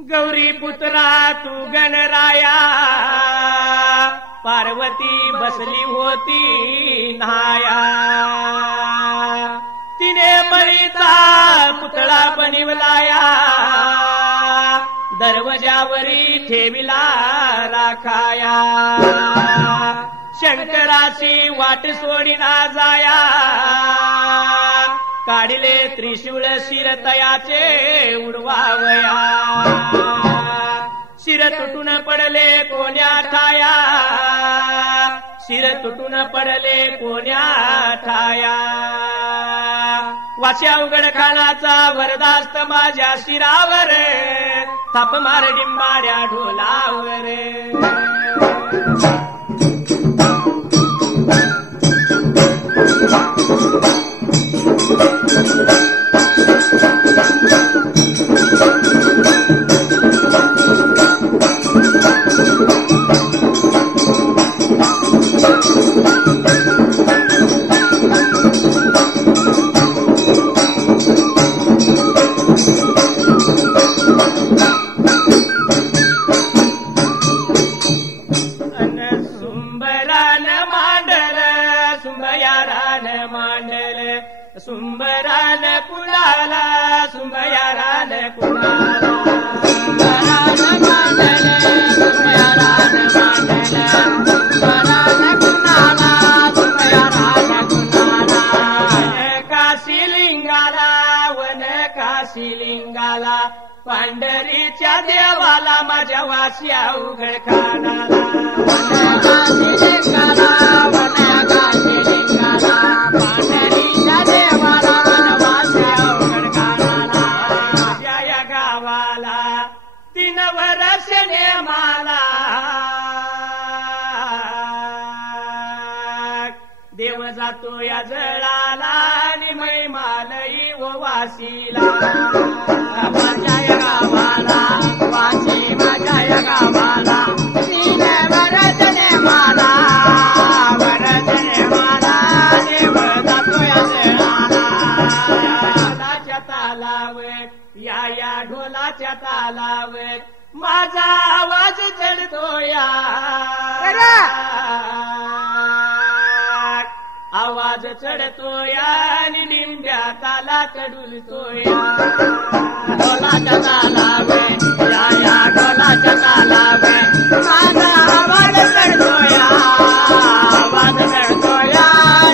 गौरी पुत्रा तू गणराया, पार्वती बसली होती न्हाया. तिने मळीचा पुतळा बनविलाया, दरवाजावरी ठेविला राखाया. शंकराची वाट सोडिना जाया, काढले त्रिशूळ शिरतयाचे उडवावया. शिर तुटून पडले कोण्या ठाया, शिर तुटून पडले कोण्या ठाया. वाच्या उघड खानाचा वरदास्त माझ्या शिरावर, थाप मार डिंबाड्या ढोलावर. सुंबरान कुणाला, सुंबयारान कुणाला. सुंबरान मांडल, सुंबयारान मांडल. सुंबरान कुणाला, सुंबयारान कुणाला. One काशीलिंगाला, one काशीलिंगाला. पांढरीच्या देवाला माझ्या वास्या उघड खानाला. One काशीलिंगाला, one काशीलिंगाला. पांढरीच्या देवाला वास्या उघड खानाला. माझ्या या गावाला 3 वर्ष नेमाला, देव जातो या जळाला आणि मैमालई व वासीला. माझ्या या गावाला वासी, माझ्या या गावाला 3 वर्ष नेमाला, वर्ष नेमाला. देव जातो या जळाला. ढोलाच्या तालावर, या ढोलाच्या तालावर माझा आवाज चढतोया. आवाज चढतोया आणि निंब्या तालात डुलतोया. ढोलाच्या तालावर, या ढोलाच्या तालावर माझा आवाज चढतोया. आवाज चढतोया,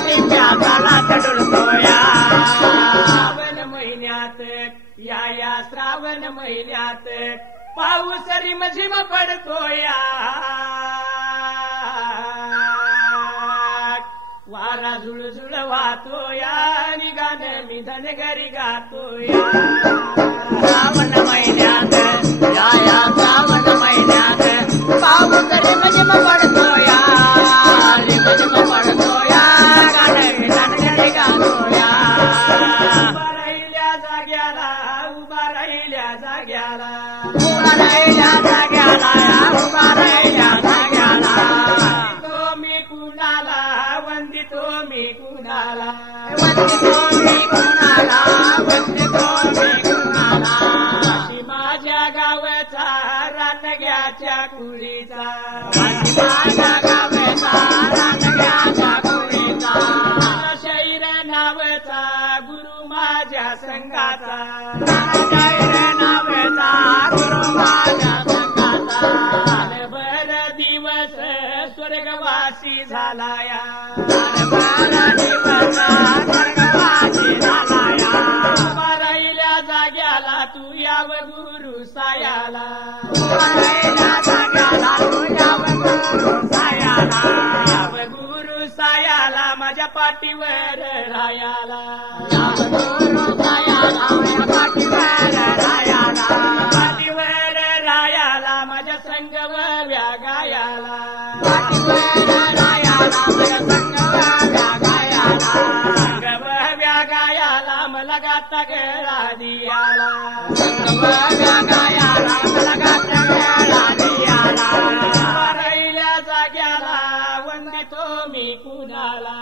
निंब्या तालात डुलतोया. श्रावण महिन्यात, या श्रावण महिन्यात पाऊस रिमझिम पडतोया. वारा झुळझुळ वाहतोया आणि गाणं मी धनगरी गातोया. श्रावण महिन्यात, या श्रावण महिन्यात पाऊस रिमझिम पडतोया. रिमझिम पडतोया, गाणं मी धनगरी गातोया. उभा राहिल्या जाग्याला, उभा राहिल्या जाग्याला. उभा राहिल्या जाग्याला, उभा राहिल्या जाग्याला. मी कुणाला, वंदितो मी कुणाला. वंदितो मी कुणाला, वंदितो मी कुणाला. माझ्या गावाचा रानग्याच्या कुळीचा. माझ्या गावाचा रानग्याच्या कुळीचा. शैर नावाचा गुरु माझ्या संघाचा. शैर नावाचा गुरु माझ्या संघाचा. भर दिवस स्वर्गवासी झालाया. भर दिवस स्वर्गवासी झालाया. राहिल्या जाग्याला तू याव गुरु सायाला. राहिल्या जाग्याला तू याव गुरु सायाला. याव गुरु सायाला माझ्या पाठीवर रायाला. याव गुरु सायाला माझ्या पाठीवर रायाला. पाठीवर रायाला माझ्या संगव्या गायाला. पाठीवर रायाला माझ्या संगव्या गायाला. संगव्या गायाला मला गाता गळा दियाला. संगव्या गायाला मला गाता गळा दियाला. राहिल्या जाग्याला वंदितो मी कुणाला.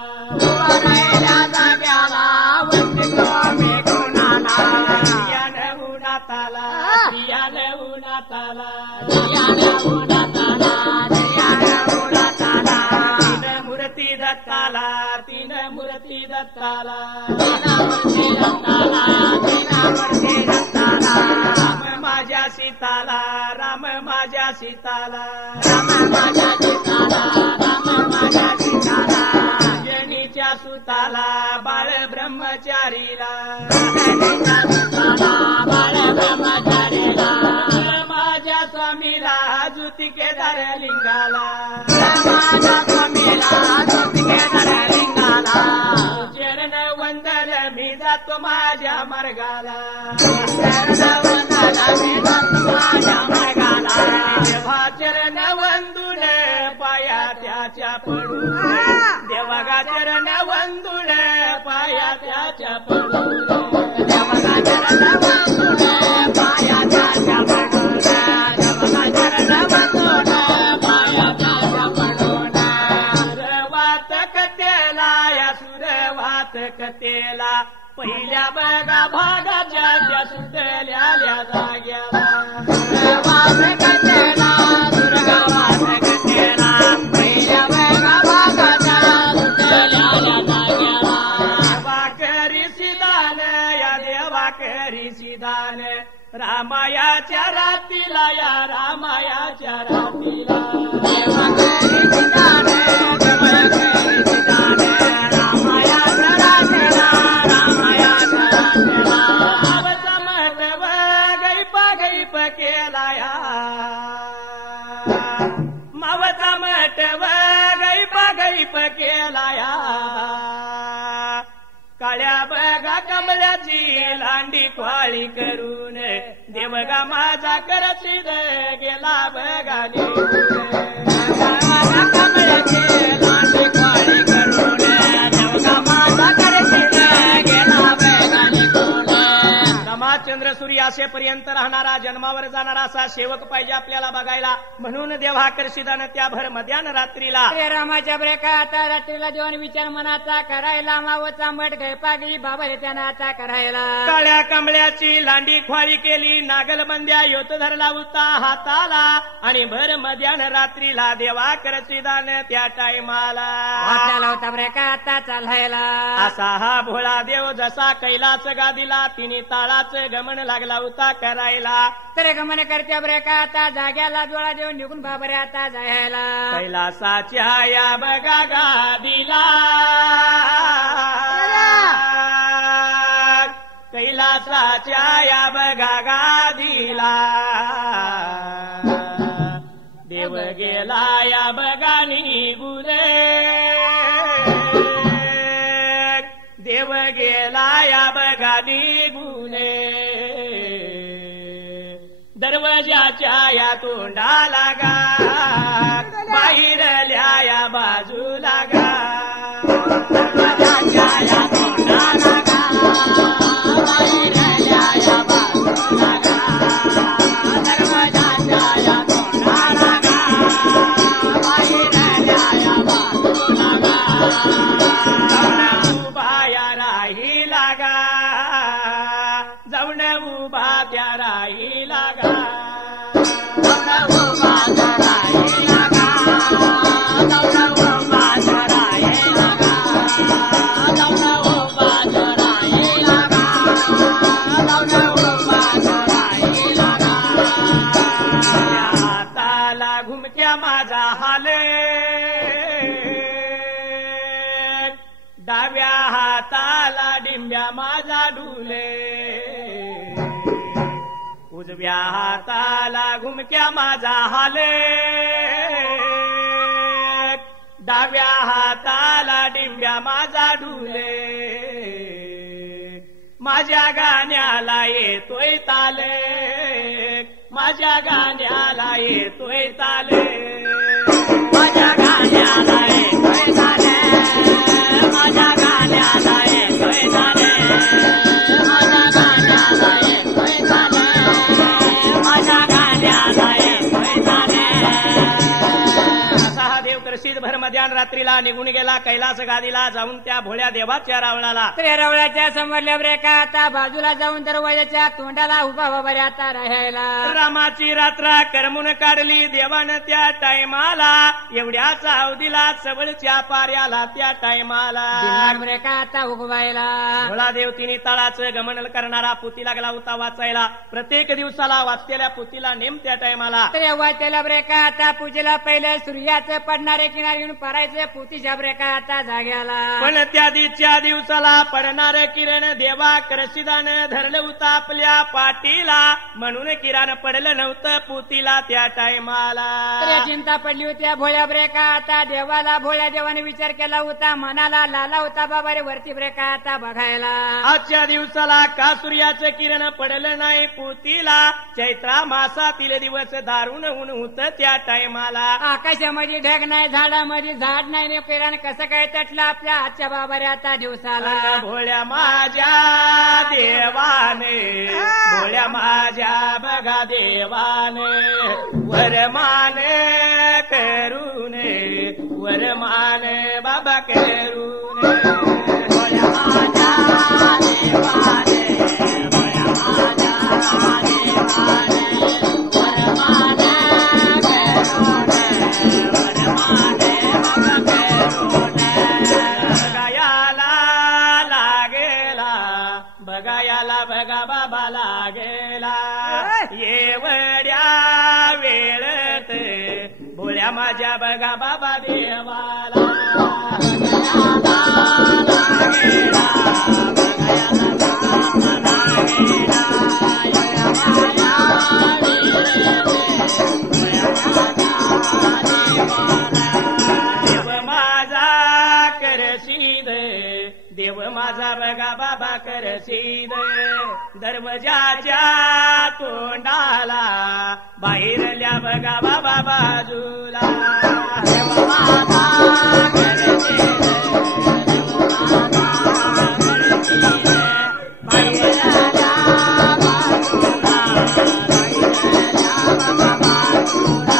राहिल्या जाग्याला वंदितो मी कुणाला. या नवनाथाला स्त्रियाने उन्हात आला स्त्रियाने उन्हात आला स्त्रियाने उन्हात आला तीन मूर्ती दत्ताला तीन मूर्ती दत्ताला तीन मूर्ती दत्ताला तीन मूर्ती दत्ताला राम माझ्या सीताला राम माझ्या सीताला राम माझ्या सीताला राम माझ्या सीताला अंजनीच्या सुताला बाळ ब्रह्मचारीला अंजनीच्या सुताला बाळ ब्रह्मचारीला माझ्या स्वामीला ज्योती केदार लिंगाला माझ्या स्वामीला ज्योती केदार लिंगाला चरण वंदन मी जातो माझ्या मार्गाला चरण वंदन मी जातो माझ्या मार्गाला देवा चरण वंदून पाया त्याच्या पडून देवगा चरण वंदून पाया त्याच्या पडून देवगा चरण वंदून पाया त्याच्या पडून देवगा चरण वंदून पाया त्याच्या पडून सुरवात कथेला या सुरवात कथेला पहिल्या बघा भागाच्या त्या सुटल्या जाग्याला सुरवात कथेला सुरवात कथेला पहिल्या बघा भागाच्या सुटल्या जाग्याला देवाकरी सिदान या देवाकरी सिदान रामायाच्या रातीला या रामायाच्या रातीला देवाकरी सिदान देवाकरी सिदान रामायाच्या रातीला रामायाच्या रातीला समटव गैप केला या मावचा मटव गैप केला या काळ्या बघा कमल्याची लांडी क्वाळी करून देवगा माझा करसीद गेला बघा कमल्याची लांडी क्वाळी करून देवगा माझा करसीद गेला बघा रामचंद्र सूर्य असेपर्यंत राहणारा जन्मावर जाणारा असा सेवक पाहिजे आपल्याला बघायला म्हणून देवा करशिदानं त्या भर मध्यान रात्रीला रामाच्या ब्रेका आता रात्रीला जेवण विचार मनाचा करायला मावचा मठ गैपागली बाबा त्यानाचा करायला काळ्या कमळ्याची लांडी ख्वाळी केली नागलबंद्या योत धरला होता हाताला आणि भर मध्यान रात्रीला देवा करशिदानं त्या टायमाला वाटला होता ब्रेका आता चालायला असा हा भोळा देव जसा कैलास गादीला तिने ताळाच गमन लागला होता करायला तर गमन करत्या ब्रेका आता जाग्याला डोळा देऊन निघून बाबरे आता जायला कैलासाच्या या बघा गादीला कैलासाच्या या बघा गादीला देव गेला या बघा निघुले देव गेला या बघा निघुले दरवाजाच्या या तोंडाला गा बाहेरल्या या बाजूला गा दरवाजाच्या या तोंडाला गा बाहेरल्या या बाजूला गा दरवाजाच्या या तोंडाला गा बाहेरल्या या बाजूला गा उभा या राहीला गा जाऊन उभा त्या राहीला गा घुमक्या माझा हाले डाव्या हाताला डिंब्या माझा डुले उजव्या हाताला घुमक्या माझा हाले डाव्या हाताला डिंब्या माझा डुले माझ्या गाण्याला येतोय ताले माझ्या गाण्याला येतोय ताले माझ्या गाण्याला येतोय ताले माझ्या गाण्याला येतोय ताले माझ्या गाण्याला येतोय ताले माझ्या गाण्याला येतोय ताले असा हा देव करशीद भर मध्यान रात्रीला निघून गेला कैलास गादीला जाऊन त्या भोळ्या देवाच्या रावळाला. त्या रावळाच्या समोरल्या ब्रेका आता बाजूला जाऊन दरवाजाच्या तोंडाला उभा रे आता राहायला. रामाची रात्र करमून काढली देवानं त्या टायमाला, एवढ्याच अवधीला सवळच्या पाऱ्याला त्या टायमाला ब्रेका आता उगवायला. भोळा देव तिने तळाचं गमन करणारा पुती लागला होता वाचायला. प्रत्येक दिवसाला वाचलेल्या पुतीला नेम त्या टायमाला. तर वाचलेला ब्रेका आता पूजेला पहिले सूर्याचं पडणारे किनार येऊन परायचे पुतीच्या ब्रेका आता जाग्याला. पण त्या दिवच्या दिवसाला पडणार किरण देवा करशिदानं धरलं होतं आपल्या पाठीला, म्हणून किरण पडलं नव्हतं पुतीला त्या टायमाला. तर चिंता पडली होती भोळ्या ब्रेका आता देवाला. भोळ्या देवाने विचार केला होता मनाला, लाला होता बाबा रे वरती ब्रेका आता बघायला. आजच्या दिवसाला का सूर्याचं किरण पडलं नाही पुतीला, चैत्रा मासातील दिवस दारुण ऊन होतं त्या टायमाला. आकाशामध्ये ढग नाही, झाडामध्ये झाड नाही, किरण कसं काय तटलं आपल्या आजच्या बाबा रे आता दिवसाला. भोळ्या माझ्या देवाने, भोळ्या माझ्या बघा देवाने, वरमान करून, वरमान बाबा करून. भोळ्या माझ्या देवाने, भोळ्या माझ्या देवाने, वरमान करून, वरमान बाबा करून. बघायाला लागेला, बघायाला बघा बाबा लागेला, एवढ्या वेळत भोळ्या माझ्या बघा बाबा देवाला. बघायाला लागेला, बघायाला बाबा लागेला, देव माझा करशीद, देव माझा बघा बाबा करशीद, दरवाजाच्या तोंडाला बाहेरल्या बघा बाबा बाजूला. देव माझा करशीद, देव माझा करशीद, बाहेरल्या बाजूला, बाहेरल्या बाबा बाजूला.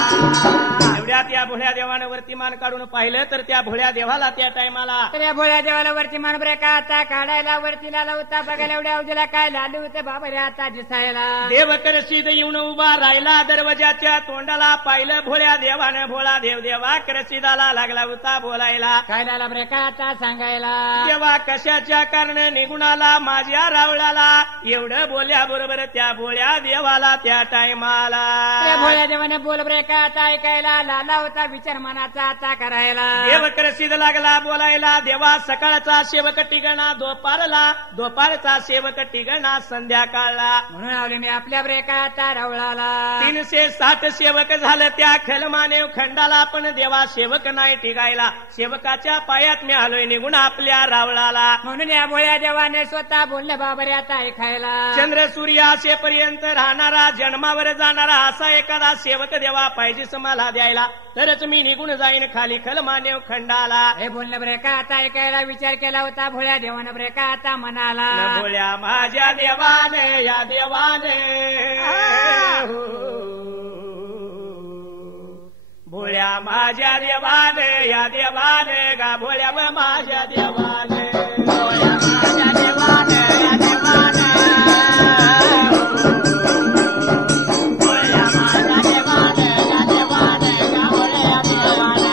एवढ्या त्या भोळ्या देवानं वरती मान काढून पाहिलं तर त्या भोळ्या देवाला त्या टायमाला. तर या भोळ्या देवाला वरती मान ब्रेका आता काढायला वरती लाला होता. बघायला एवढ्या अवधीला काय लाडू होते बाबा रे आता दिसायला. देव करशीद येऊन उभा राहिला दरवाजाच्या तोंडाला. पाहिलं भोळ्या देवानं, भोळा देव देवा करशीदाला लागला होता बोलायला. काय लाला ब्रेका आता सांगायला. देवा कशाच्या कारण निघून आला माझ्या रावळाला, एवढं बोलल्याबरोबर त्या भोळ्या देवाला त्या टायमाला. त्या भोळ्या देवाने बोल ब्रेका आता ऐकायला. लाला होता विचार मनाचा आता करायला. देव करशीद लागला बोलायला. देवा सकाळचा सेवक टिगणा दुपारला, दुपारचा सेवक टिगणा संध्याकाळला. म्हणून आवले मी आपल्या ब्रेका आता रावळाला. 360 सेवक झालं त्या खलमानेव खंडाला, पण देवा सेवक नाही टिगायला. सेवकाच्या पायात मी आलोय निघून आपल्या रावळाला. म्हणून या भोळ्या देवाने स्वतः बोलले बाबा रे आता ऐकायला. चंद्र सूर्य असेपर्यंत राहणारा, जन्मावर जाणारा असा एखादा सेवक देवा पाहिजेच मला द्यायला, तरच मी निघून जाईन खाली खलमानेव खंडाला. हे बोलणं ब्रेका आता ऐकायला विचार केला होता भोळ्या देवानं ब्रेका आता मनाला. भोळ्या माझ्या देवाने, या देवाने, भोळ्या माझ्या देवाने, या देवाने, गा भोळ्या माझ्या देवाने, भोळ्या माझ्या देवाने, या देवाने, भोळ्या माझ्या देवाने, या देवाने, गा भोळ्या देवाने.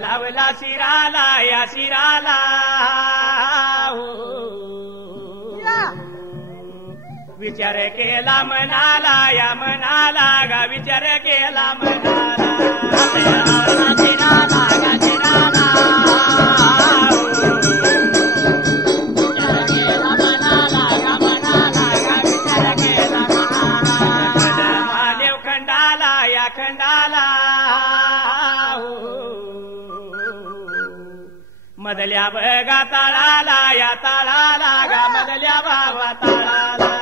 लावला शिराला, या शिराला, विचार केला मनाला, या मनाला, गा विचार केला मनाला. शिराला, गा शिराला, विचार केला मनाला, गा मनाला, गा विचार केला मनाला. महादेव खंडाला, या खंडाला, मधल्या बघा ताळाला, या ताळाला, गा मधल्या बाबा ताळाला.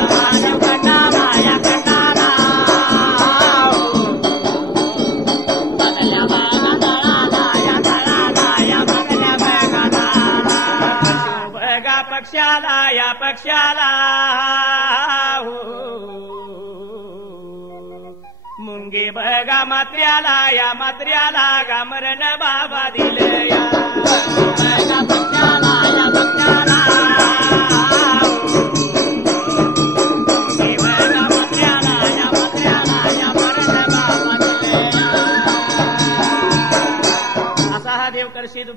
महादेव खंडाला, या खंडाला, मधल्या बघा ताळाला, या ताळाला, या मधल्या बघा ताळाला. बघा पक्षाला, या पक्षाला, मुंगी बघा गा मात्र्याला या मात्र्याला गामरण बाबा दिलया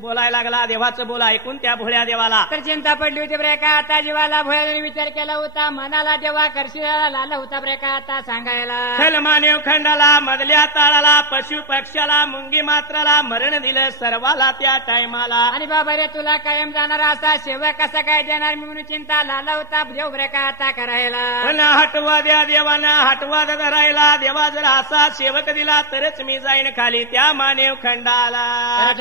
बोलायला लागला. देवाचं बोला ऐकून त्या भोळ्या देवाला तर चिंता पडली होती बरे का आता जीवाला भोळ्याने विचार केला होता. मनाला देवा करशीला लाला होता बरे का आता सांगायला. खलमानेव खंडाला मधल्या ताळाला पशु पक्ष्याला मुंगी मात्राला मरण दिलं सर्वाला त्या टायमाला. आणि बाबा रे तुला कायम जाणारा असा सेवक कसा काय देणार मी म्हणून चिंता लाला होता देव बरे का आता करायला. पण हटवा द्या देवानं हटवा धरायला. देवा जर असा सेवक दिला तरच मी जाईन खाली त्या मानेव खंडाला.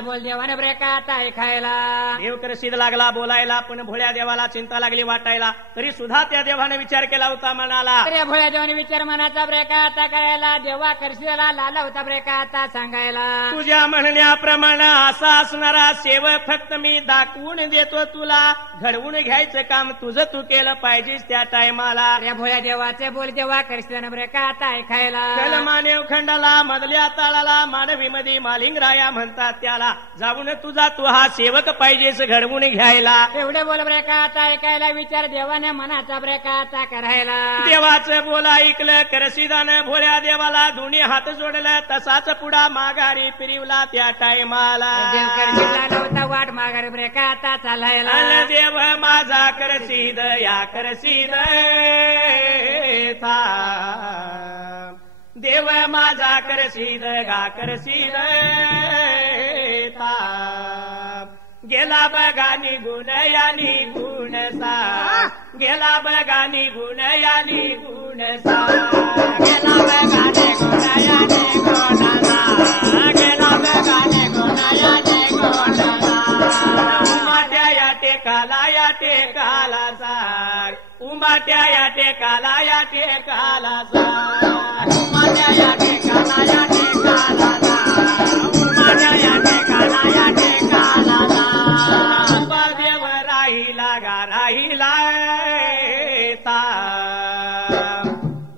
बोल देवाने बरे का आता ऐकायला. देव करशीद लागला बोलायला. पण भोळ्या देवाला चिंता लागली वाटायला. तरी सुद्धा त्या देवाने विचार केला होता मनाला. तर या भोळ्या देवाने विचार मनाचा बरे का आता करायला. देवा करशीला लाला होता बरे का आता सांगायला. तुझ्या म्हणण्याप्रमाणे असा असणारा सेवक फक्त मी दाखवून देतो तुला. घडवून घ्यायचं काम तुझं तू केलं पाहिजेस त्या टायमाला. या भोळ्या देवाचे बोल देवा करशीला बरे का आता ऐकायला. कलमानेव खंडाला मधल्या ताळाला मानवी मध्ये मालिंगराया म्हणतात त्याला. जाऊन तुझा तू हा सेवक पाहिजेस घडवून घ्यायला. एवढे बोल बरे का आता ऐकायला. विचार देवाने मनाचा बरे का आता करायला. देवाचं बोल ऐकलं करशीदानं भोळ्या देवाला दोन्ही हात जोडलं. तसाच पुढा माघारी फिरवला त्या टायमाला. देव करशीला होता वाट माघारी बरे का आता चालायला. देव माझा करशीद या करशीद था. देव माझा करशीद गा करशीद था. गेला बघा निघून या निघून सा. गेला बघा निघून या निघून सा. गेला बघा निघून या निघून सा. गेला बघा निघून या निघून सा. उमाट्या या टेकाला या टेकाला सा. उमाट्या या टेकाला या टेकाला सा. उमाट्या या टेकाला या टेकाला सा. उमाट्या या टेकाला या टेकाला सा. उभा देव राहिला गा राहिला ता.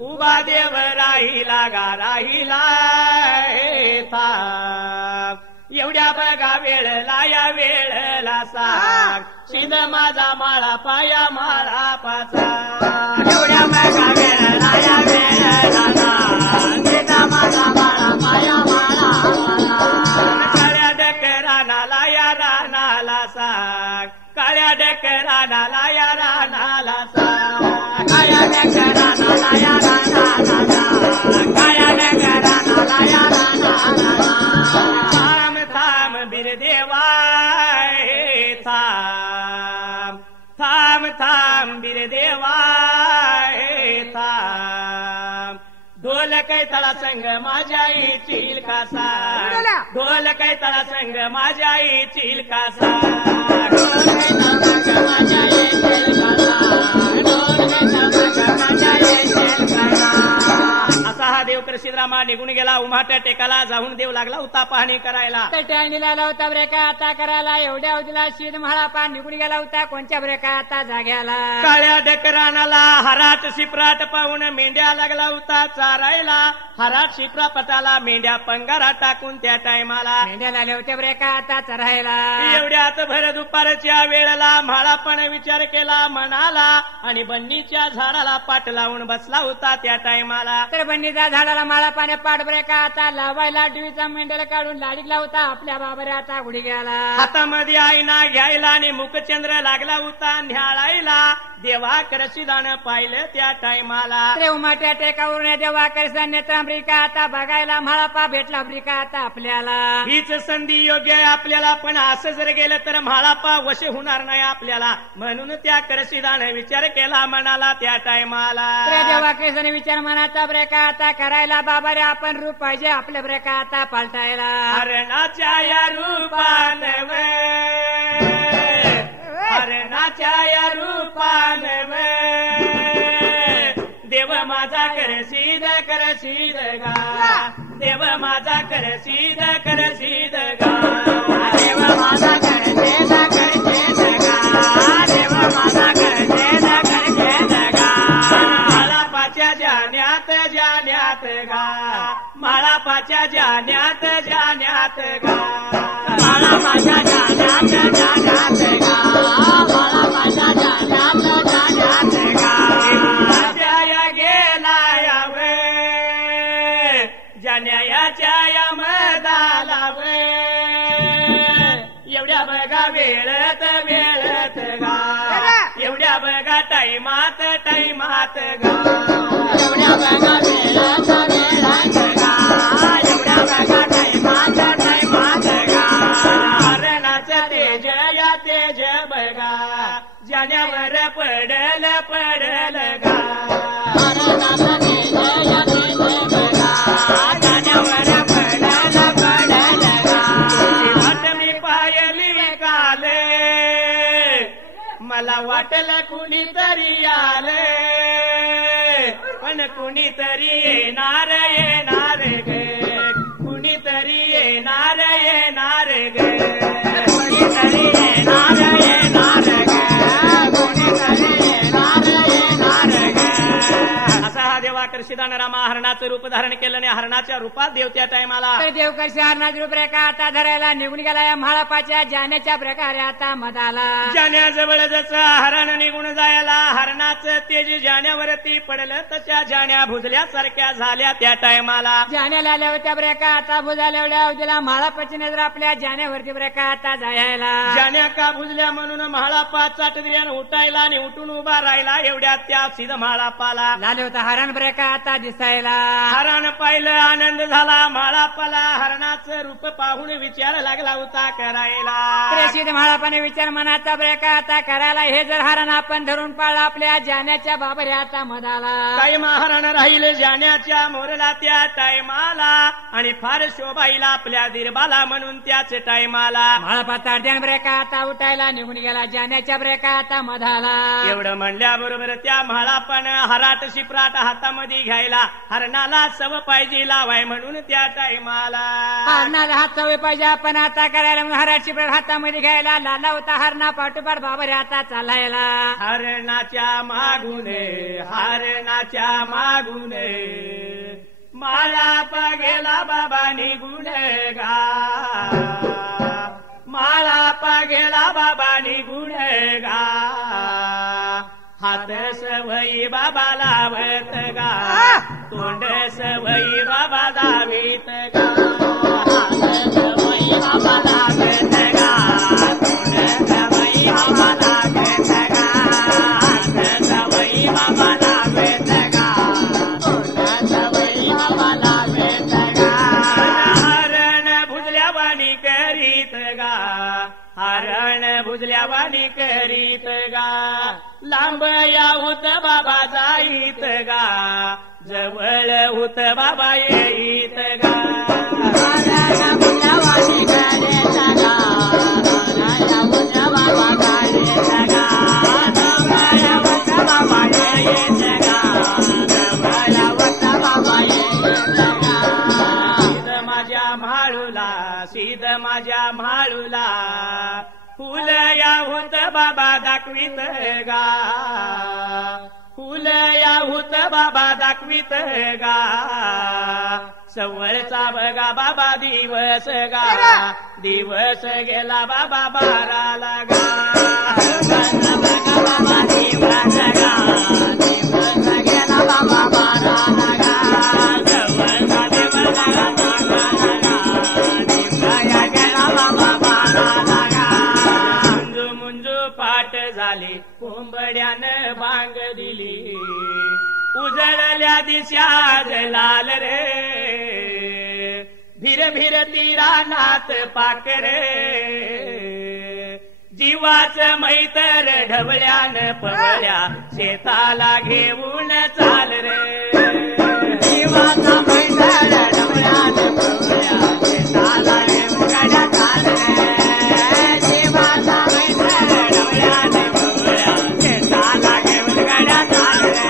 उभा देव राहिला गा राहिला ता. एवढ्या बघा वेळला या वेळला साग. शिद माझा माळा पाया माळा पाचा. एवढ्या बघा वेळला या वेळला साग. शिद माझा माळा पाया माळा पाचा. काळ्या डकरानाला या रानाला साग. काळ्या डकरानाला या रानाला साग. काळ्या डकरानाला या रानाला साग. काळ्या डकरानाला या रानाला साग. बिरदेवा थांब थांब थांब बिरदेवा थांब. ढोल कैतळा संग माझ्या येतील कासा. ढोल कैतळा संग माझ्या येतील कासा. ढोल कैतळा संग माझ्या येतील कासा. ढोल कैतळा संग माझ्या येतील कासा. असा हा देव करशीरामा निघून गेला. उमाट्या टेकाला जाऊन देव लागला होता पाहणी करायला. टाळणी लाला होता बरे का आता करायला. एवढ्या अवधीला शीद म्हाला पान निघून गेला होता कोणत्या बरे का आता जाग्याला. काळ्या डकरानाला हराट शिपराट पाहून मेंढ्या लागला होता चारायला. हराट शिपरा पटाला मेंढ्या पंगारा टाकून त्या टायमाला. मेंढ्या लागल्या होत्या बरे का आता चरायला. एवढ्यात भर दुपारच्या वेळेला म्हाला पण विचार केला मनाला. आणि बन्नीच्या झाडाला पाठ लावून बसला होता त्या टायमाला. तर बन्नीच्या झाडाला माळा पाण्या पाठ बरे का आता लावायला डुईचा मेंढ्याला काढून लाडीला होता आपल्या बाबारे आता गुढी गेला. हातामध्ये आईना घ्यायला आणि मुखचंद्र लागला होता न्याळायला. देवा करशीदानं पाहिलं त्या टायमाला. उमाट्या टेकावरून देवा करशीदा नेत्रांब्रिका आता बघायला म्हाळापा भेटला ब्रिका आता आपल्याला. हीच संधी योग्य आहे आपल्याला. पण असं जर गेलं तर म्हाळापा वश होणार नाही आपल्याला. म्हणून त्या करशीदानं विचार केला मनाला त्या टायमाला. देवा करशीदाने विचार मनाचा ब्रेका आता करायला. बाबा रे आपण रूप पाहिजे आपल्या ब्रेका आता पालटायला. हरणाच्या या रूपान हरणाच्या या रूपान देव माझा करशीद करशीद गा. देव माझा करशीद करशीद गा. देव माझा करशीद करशीद गा. देव माझा करशीद करशीद गा. म्हाळापाच्या जाण्यात जाण्यात गा. माळापाच्या जाण्यात जाण्यात गा माळापाच्या जाण्यात जाण्यात गा माळापाच्या जाण्यात जाण्यात गा जाया गेला यावे जाण्याच्या या मदाला वे एवढ्या बघा वेळत वेळत गा एवढ्या बघा टाइमात टाइमात गा एवढ्या बघा वेळात वेळात गा एवढ्या बघा टाइमात टाइमात गा हरणाचं तेज या तेज बघा जाण्यावर पडल पडल गा हरणाचं तेज या तेज बघा जाण्यावर पडल पडल गा मी पायली काले मला वाटलं कुणीतरी आले पण कुणीतरी येणार येणार ग कुणीतरी येणार येणार ग कुणीतरी येणार येणार ग कुणीतरी येणार येणार ग असा हा देव आकर्षित रामा हरणाचं रूप धारण केलं आणि हरणाच्या रूपात देव त्या टायमाला तर देवकर्षी हरणाची रूपरेखा आता धरायला निघून गेला या म्हाळापाच्या जाण्याच्या प्रकारे आता मधाला जाण्याजवळ जसं हरण निघून जायला हरणाचं तेज जाण्यावरती पडलं तशा जाण्या भुजल्यासारख्या झाल्या त्या टायमाला जाण्याला आल्या होत्या ब्रेका आता भुजाल्या एवढ्या अवधीला म्हाळापाची नजर आपल्या जाण्यावरती ब्रेका आता जायला जाण्या का भुजल्या म्हणून म्हाळापा चाटदिऱ्यानं उठायला आणि उठून उभा राहिला एवढ्या त्या सिद्ध म्हाळापाला झाले होता हरण ब्रेका आता दिसायला हरण पाहिलं आनंद झाला म्हाळापाला हरणाचं रूप पाहून विचार लागला होता करायला प्रेषित म्हाळापाने विचार मनाचा ब्रेका आता करायला हे जर हरण आपण धरून पाळलं आपल्या जाण्याच्या बाबरे आता मधाला काही महारण राहिले जाण्याच्या मोरला त्या टायमाला आणि फार शोभाईला आपल्या दिरबाला म्हणून त्याच टायमाला म्हाळापा ताडद्यान ब्रेका आता उठायला निघून गेला जाण्याच्या ब्रेका आता मधाला एवढं म्हणल्याबरोबर त्या म्हाळापण हराट शिपराट हातामध्ये घ्यायला हरणाला सव पाहिजे लावाय म्हणून त्या टायमाला हरणाला हात सवय पाहिजे आपण आता करायला म्हणून हराची ब्रेड हातामध्ये घ्यायला लाला होता हरणा पाठोपाठ बाबरे आता चालायला हरणाच्या मागुने हरणाच्या मागुने माळापा गेला बाबा निघून गा माळापा गेला बाबा निघून गा हात सवयी बाबा लावत गा तोंड सवयी बाबा दावीत गा हात सवयी बाबा लागत गा तोंड सवयी बाबा लागत गा हात सवयी बाबा लागत गा तोंड सवयी बाबा लागत गा हरण भुजल्यावाणी करीत गा हरण भुजल्यावाणी करीत गा लांब याऊत बाबा जाईत गा जवळ होत बाबा येईत गा हरण भुजल्यावाणी करीत गा हरण भुजल्या बाबा जाईत गा जवळ होत बाबा येईत गा जवळ होत बाबा येईत गा सीध माझ्या म्हाळूला सीध माझ्या म्हाळूला फुल याहूत बाबा दाखवीत गा फुल याहूत बाबा दाखवीत गा सवळचा बघा बाबा दिवस गा दिवस गेला बाबा बाराला गा बघा बाबा दिवस गा दिवस गेला बाबा बाराला गा जवळचा दिवस गेला बाबा बाराला गा मुंजू मुंजू पाठ झाली कोंबड्यानं बांग दिली उजळल्या दिशा लाल रे भिर भिर रानात पाकरे जीवाच मैतर ढवळ्यानं पवळ्या शेताला घेऊन चाल रे जीवाचा मैदान ढवळ्यानं पवळ्या शेताला घेऊन चाल रे जीवाचा मैदान ढवळ्यानं पवळ्या शेताला घेऊन चाल रे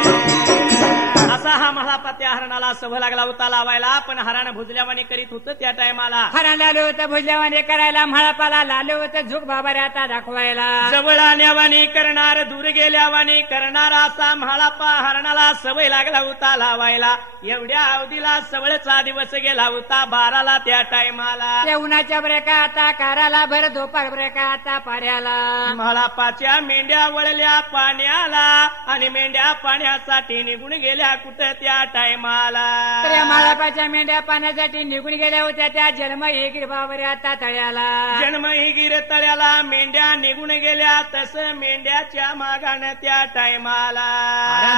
असा हा महापात्या त्या हरणाला सभ लागला होता लावायला, पण हरण भुजल्यावानी करीत होतं त्या टायमाला. हरण लालो होतं भुजल्यावानी करायला, म्हाळापाला लालो होतं झुक बाबारे आता दाखवायला. जवळ आल्यावानी करणार, दूर गेल्यावानी करणार, असा म्हाळापा हरणाला सवय लागला होता लावायला. एवढ्या अवधीला सवळचा दिवस गेला होता 12ला त्या टायमाला. त्या उन्हाच्या ब्रेका आता काराला, भर दोपार ब्रेका आता पाऱ्याला. म्हाळापाच्या मेंढ्या वळल्या पाण्याला, आणि मेंढ्या पाण्यासाठी निघून गेल्या कुठं त्या टायमाला. त्या म्हाळापाच्या मेंढ्या पाण्यासाठी निघून गेल्या होत्या त्या जन्म हिगीर बाबारे आता तळ्याला. जन्म हिगीर तळ्याला मेंढ्या निघून गेल्या, तसं मेंढ्याच्या मागानं त्या टायमाला.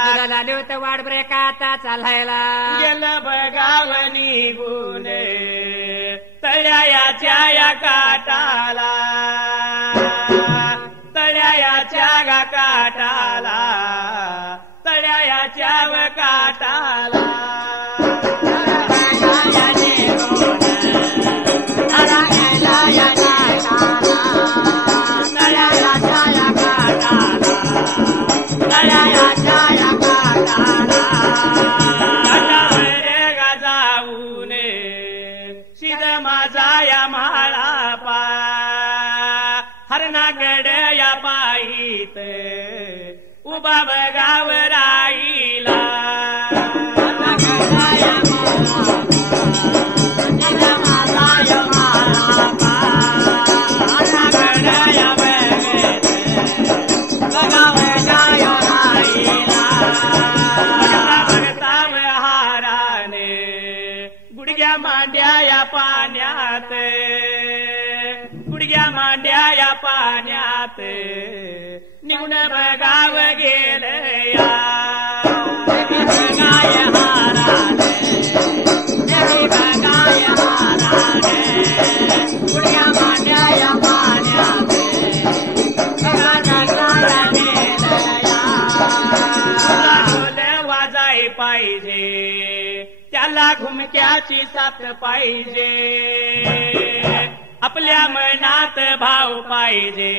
तुला लाले होतं वाढ ब्रेका आता चालायला. गेलं बघाव निघून तळ्याच्या या काटाला, तळ्याच्या काटाला, तळ्याच्या काटाला. हरणागड्या पायीत उभा बघाव राईला. हाराने गुडघ्या मांड्या या पाण्यात, गुडघ्या मांड्या या पाण्यात निघून बघाव गेलया. बघाय हाराने, बघाय हाराने, गुडघ्या मांड्या या पाण्यात बघाव गेलया. ढोल वाजाय पाहिजे, त्याला घुमक्याची साथ पाहिजे, आपल्या मनात भाव पाहिजे,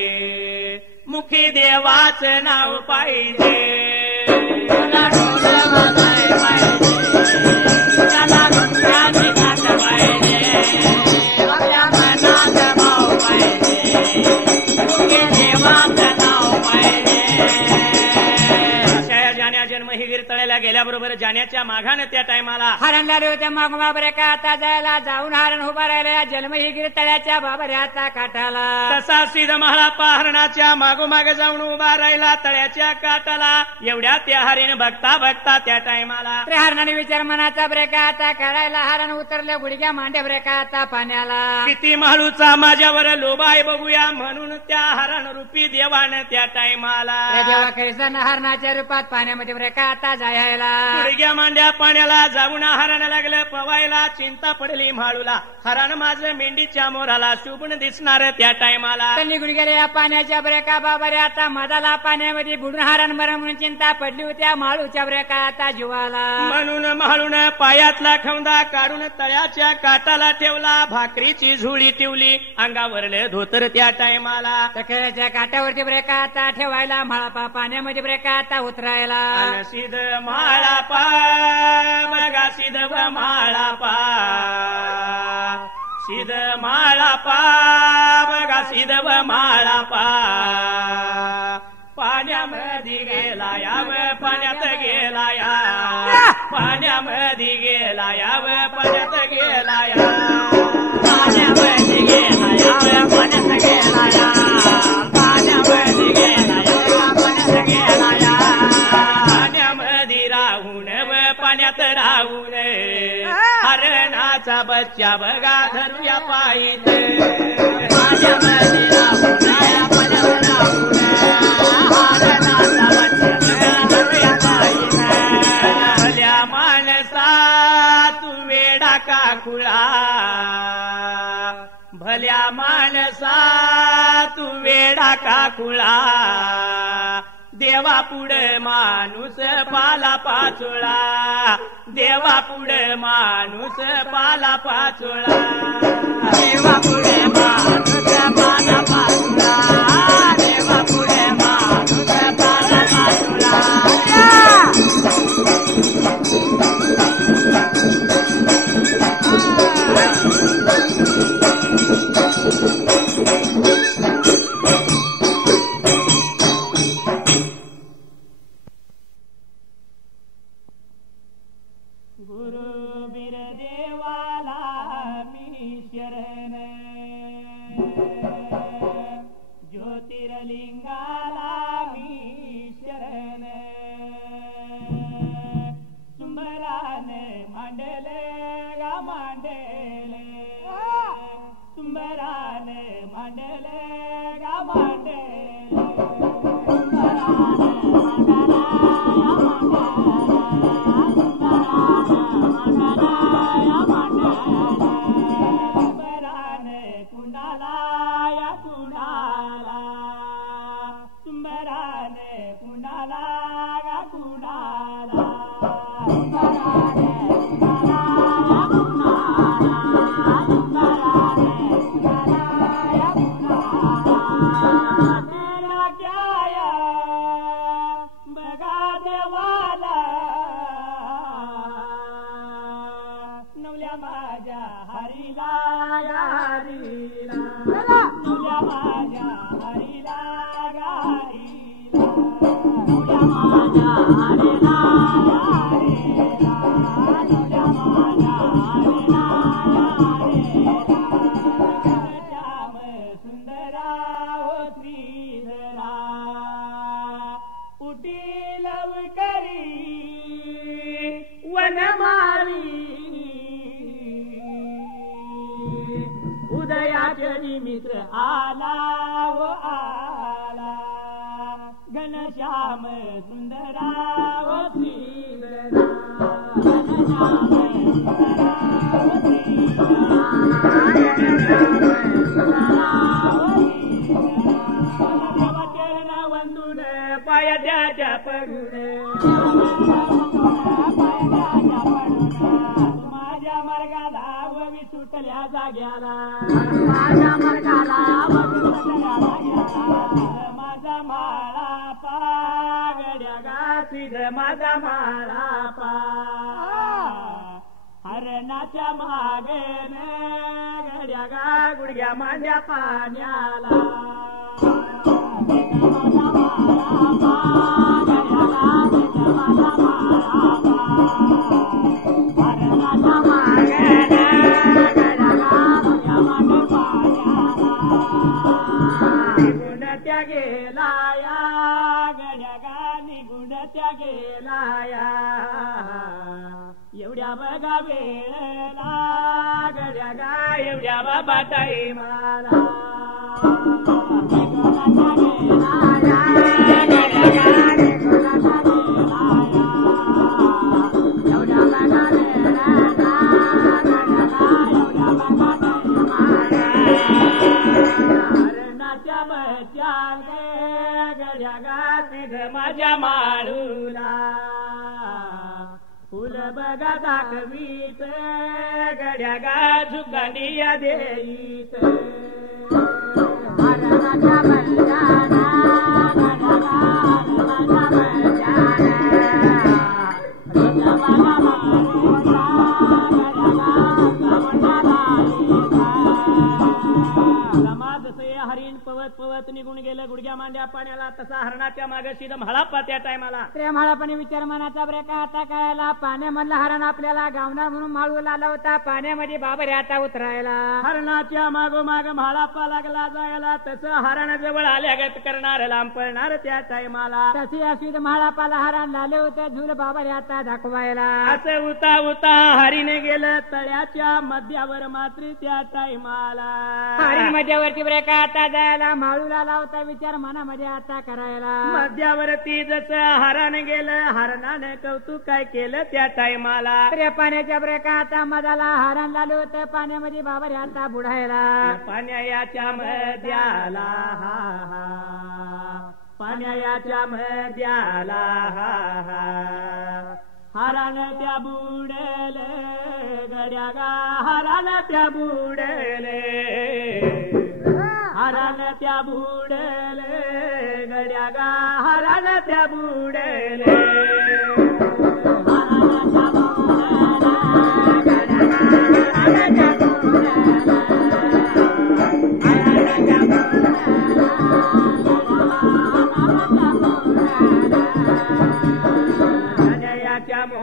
मुखी देवाचं नाव पाहिजे. त्याला ढोल वाजाय पाहिजे, त्याला घुमक्याची साथ पाहिजे, आपल्या मनात भाव पाहिजे, मुखी देवाचं नाव पाहिजे. जाण्या जन्म हिगीर तळ्याला गेल्याबरोबर जाण्याच्या माघानं त्या टायमाला हरण लाले होत्या मागोमा ब्रेका आता जायला. जाऊन हरण उभा राहिल्या जन्म हिगीर तळ्याच्या बाबऱ्याचा काठाला. तसा सिद्ध म्हाळापा हरणाच्या मागोमाग जाऊन उभा राहिला तळ्याच्या काठाला. एवढ्या त्या हरीण बघता बघता त्या टायमाला त्या हरणाने विचार मनाचा ब्रेका आता करायला. हरण उतरले गुडघ्या मांड्या ब्रेका आता पाण्याला. किती म्हाळूचा माझ्यावर लोबाय बघूया म्हणून त्या हरण रूपी देवानं त्या टायमाला देवा कैसन हरणाच्या रूपात पाण्यामध्ये ब्रेका आता जायला. गुडघ्या मांड्या पाण्याला जाऊन हरण लागलं पवायला. चिंता पडली म्हाळूला, हरण माझं मेंढीच्या मोराला शुभून दिसणार त्या टायमाला. निघून गेले या पाण्याच्या ब्रेका बाबारे आता मधाला पाण्यामध्ये बुडून हरण मरण म्हणून चिंता पडली होत्या म्हाळूच्या ब्रेका आता जीवाला. म्हणून म्हाळून पायातला खवंदा काढून तळ्याच्या काटाला ठेवला. भाकरीची झुळी ठेवली अंगावरले धोतर त्या टायमाला. तळ्याच्या काटावरती ब्रेका आता ठेवायला. म्हाळापा पाण्यामध्ये ब्रेका आता उतरायला. सिद्ध म्हाळापा बघा सिद्ध म्हाळापा, सिद्ध म्हाळापा बघा सिद्ध म्हाळापा. पाण्यामध्ये गेला याव पाण्यात गेला या, पाण्यामध्ये गेला याव पाण्यात गेला या, पाण्यामध्ये गेला याव पाण्यात गेला या, पाण्यामध्ये गेला याव पाण्यात गेला या. पाण्यामध्ये राहून व पाण्यात राहून हरणाचा बच्चा बघा धरूया पायीत. पाण्यामध्ये राहून पाण्यात राहून हरणाचा बच्चा धरूया पायीत. भल्या माणसा तू वेडा का खुळा, भल्या माणसा तू वेडा का खुळा. देवा पुढे माणूस पाला पाचोळा, देवा पुढे माणूस पाला पाचोळा, देवा पुढे माणूस पाला पाचोळा, देवा पुढे माणूस पाला पाचोळा. गुरु बीर देवाला मी शरण ज्योतिर्लिंगाला मी शरण सुंबराने मांडले गा मांडले सुंबराने मांडले गा मांडले मित्र आला व आला घनश्याम सुंदरा व श्रीधरा घनश्याम सुंदरा चरण वंदून पाय त्याच्या पडून माझ्या मार्गाला ववी सुटल्या जाग्याला माझ्या मार्गाला ववी सुटल्या जाग्याला माझा माळा पागड्या गासीद माझा माळा पा हरणाच्या मागे गड्या गा गुडघ्या मांड्या पाण्याला गेलाया गड्या गा निघून त्या गेलाया एवढ्या बघा वेळला गड्या गा एवढ्या बाबा ताई मला माझ्या माळूला फुल बघा दाखवीत गड्या गा झुकांडिया देईत हरणाच्या बलिदाना गड्या गा हरणाच्या हरिण पवत पवत निघून गेलं गुडघ्या मांड्या पाण्याला तसा हरणाच्या मागे सीध म्हाळापा त्या टायमाला त्या म्हाळापाने विचार मनाचा ब्रेका आता कळायला पाण्यामधला हरण आपल्याला गावणार म्हणून माळू आला होता पाण्यामध्ये बाबरे आता उतरायला हरणाच्या मागोमाग म्हाळापा लागला जायला तसं हरण जवळ आल्यागत करणार लांब पळणार त्या टायमाला तशी अशी म्हाळापाला हरण लाले होते झुल बाबरे आता दाखवायला असं उता उता हरीने गेलं तळ्याच्या मध्यावर मात्र त्या टायमाला हरीण मध्यावरती ब्रेका आता जायला माळूला लावता विचार मनामध्ये आता करायला मध्यावरती जसं हरण गेलं हरणाने कौतुक काय केलं त्या टायमाला पाण्याच्या ब्रेका आता मधाला हरण लावलं होतं पाण्यामध्ये बाबरे आता बुडायला पाण्याच्या मध्याला पाण्याच्या मध्याला हरण त्या बुडले गड्या गा हरण त्या बुडले हरण त्या बुडले गड्या गा हरण त्या बुडले